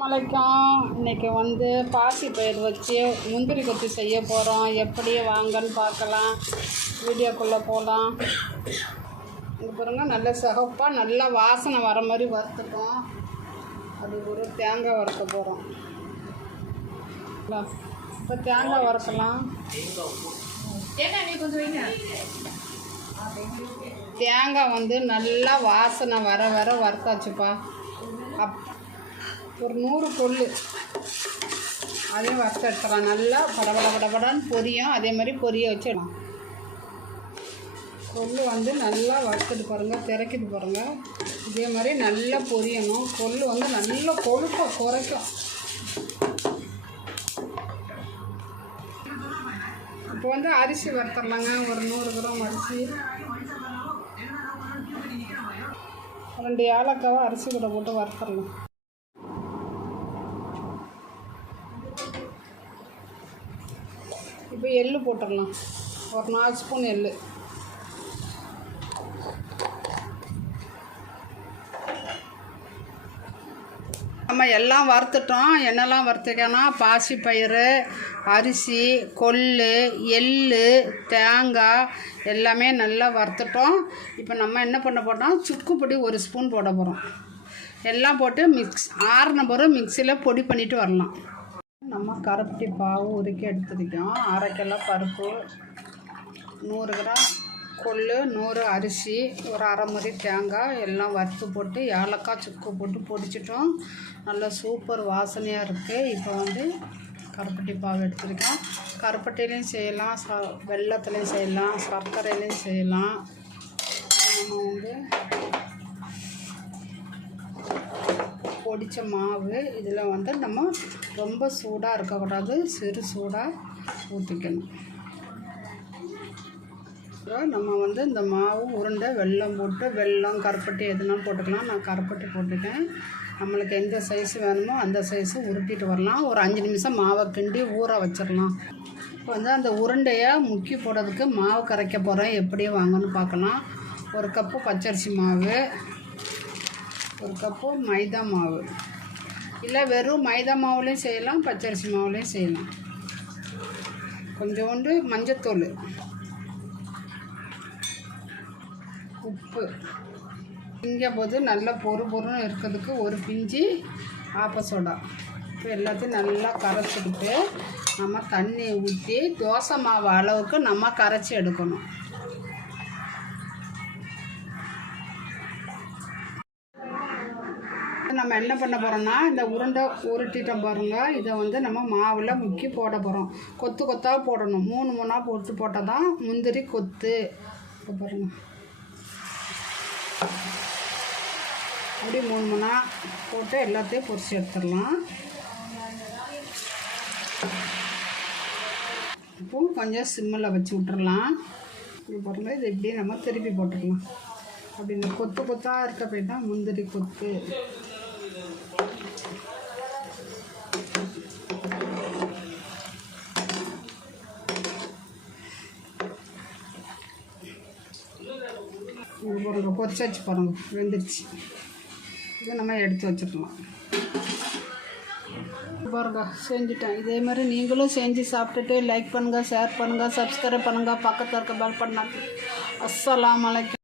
வணக்கம் இன்னைக்கு வந்து பாசி பயிர் வச்சு முந்திரி கொத்து செய்ய போகிறோம் எப்படி வாங்கன்னு பார்க்கலாம். வீடியோக்குள்ளே போகலாம் இது பாருங்க நல்ல சிகப்பாக நல்லா வாசனை வர மாதிரி வறுத்துட்டோம். அது ஒரு தேங்காய் வறுக்க போகிறோம் இப்போ தேங்காய் வறுக்கலாம். தேங்காய் வந்து நல்லா வாசனை வர வர வறுத்தாச்சுப்பா. அப் ஒரு நூறு கொள்ளு. அதையும் வறுத்து எடுத்துக்கலாம் நல்லா படபட படபடன்னு பொரியும். அதே மாதிரி பொரிய வச்சிடலாம். கொள்ளு வந்து நல்லா வறுத்துட்டு பாருங்கள் திறக்கிட்டு பாருங்கள் இதே மாதிரி நல்லா பொரியணும். கொள்ளு வந்து நல்லா கொழுப்பை குறைக்கும். இப்போ வந்து அரிசி வறுத்துடலாங்க. ஒரு நூறு கிராம் அரிசி. ரெண்டு ஏலக்காவை அரிசி கூட போட்டு வறுத்துடலாம். இப்போ எள்ளு போட்டுடலாம். ஒரு நாலு ஸ்பூன் எள்ளு. நம்ம எல்லாம் வறுத்துட்டோம். என்னெல்லாம் வறுத்துக்கணும் பாசிப்பயிறு அரிசி கொள்ளு எள் தேங்காய் எல்லாமே நல்லா வறுத்துட்டோம். இப்போ நம்ம என்ன பண்ண போட்டோம் சுக்கு பொடி ஒரு ஸ்பூன் போட போகிறோம் எல்லாம் போட்டு மிக்ஸ் ஆறுன பிறகு மிக்சியில் பொடி பண்ணிட்டு வரலாம். நம்ம கருப்பட்டி பாவு உருக்கி எடுத்துருக்கோம் அரை கிலோ பருப்பு நூறு கிராம் கொள்ளு நூறு அரிசி ஒரு அரை முறி தேங்காய் எல்லாம் வறுத்து போட்டு ஏலக்காய் சுக்கு போட்டு பொடிச்சிட்டோம். நல்லா சூப்பர் வாசனையாக இருக்குது இப்போ வந்து கருப்பட்டி பாவு எடுத்துருக்கோம். கருப்பட்டிலையும் செய்யலாம். ச வெள்ளத்துலேயும் செய்யலாம். சர்க்கரையிலையும் செய்யலாம். நம்ம வந்து பொடித்த மாவு இதில் வந்து நம்ம ரொம்ப சூடாக இருக்கக்கூடாது சிறு சூடாக ஊற்றிக்கணும் அப்புறம் நம்ம வந்து இந்த மாவு உருண்டை வெல்லம் போட்டு வெல்லம் கருப்பட்டி எதுனாலும் போட்டுக்கலாம். நான் கருப்பட்டி போட்டுட்டேன். நம்மளுக்கு எந்த சைஸ் வேணுமோ அந்த சைஸு உருட்டிட்டு வரலாம். ஒரு அஞ்சு நிமிஷம் மாவை கிண்டி ஊற வச்சிடலாம் இப்போ வந்து அந்த உருண்டையை முக்கி போடுறதுக்கு மாவு கரைக்க போகிறேன் எப்படி வாங்கன்னு பார்க்கலாம் ஒரு கப்பு பச்சரிசி மாவு ஒரு கப்பு மைதா மாவு. இல்லை வெறும் மைதா மாவுலேயும் செய்யலாம் பச்சரிசி மாவுலேயும் செய்யலாம். கொஞ்சோண்டு மஞ்சத்தூள். உப்பு. திங்க போது நல்லா பொறு பொருன்னு இருக்கிறதுக்கு ஒரு பிஞ்சு ஆப்ப சோடா. இப்போ எல்லாத்தையும் நல்லா கரைச்சிக்கிட்டு நம்ம தண்ணி ஊற்றி தோசை மாவு அளவுக்கு நம்ம கரைச்சி எடுக்கணும். நம்ம என்ன பண்ண போகிறோம்னா இந்த உருண்டை உருட்டிட்டோம் பாருங்கள் இதை வந்து நம்ம மாவில் முக்கி போட போகிறோம் கொத்து கொத்தாக போடணும். மூணு மூணாக போட்டு போட்டால் தான் முந்திரி கொத்து. இப்போ பாருங்கள் அப்படி மூணு மூணாக போட்டு எல்லாத்தையும் பொரிச்சு எடுத்துடலாம். இப்போ கொஞ்சம் சிம்மில் வச்சு விட்டுறலாம். இது பாருங்கள் இது இப்படியே நம்ம திருப்பி போட்டுடலாம் அப்படி இந்த கொத்து கொத்தாக இருக்க போய் தான் முந்திரி கொத்து. இது பாருங்க பொரிச்சாச்சு பாருங்க வெந்துருச்சு. இதை நம்ம எடுத்து வச்சிருக்கலாம் பாருங்க செஞ்சுட்டேன். இதே மாதிரி நீங்களும் செஞ்சு சாப்பிட்டுட்டு லைக் பண்ணுங்கள் ஷேர் பண்ணுங்கள் சப்ஸ்கிரைப் பண்ணுங்கள் பக்கத்தில் இருக்க பெல் பண்ணாங்க அஸ்ஸலாம் அலைக்கும்.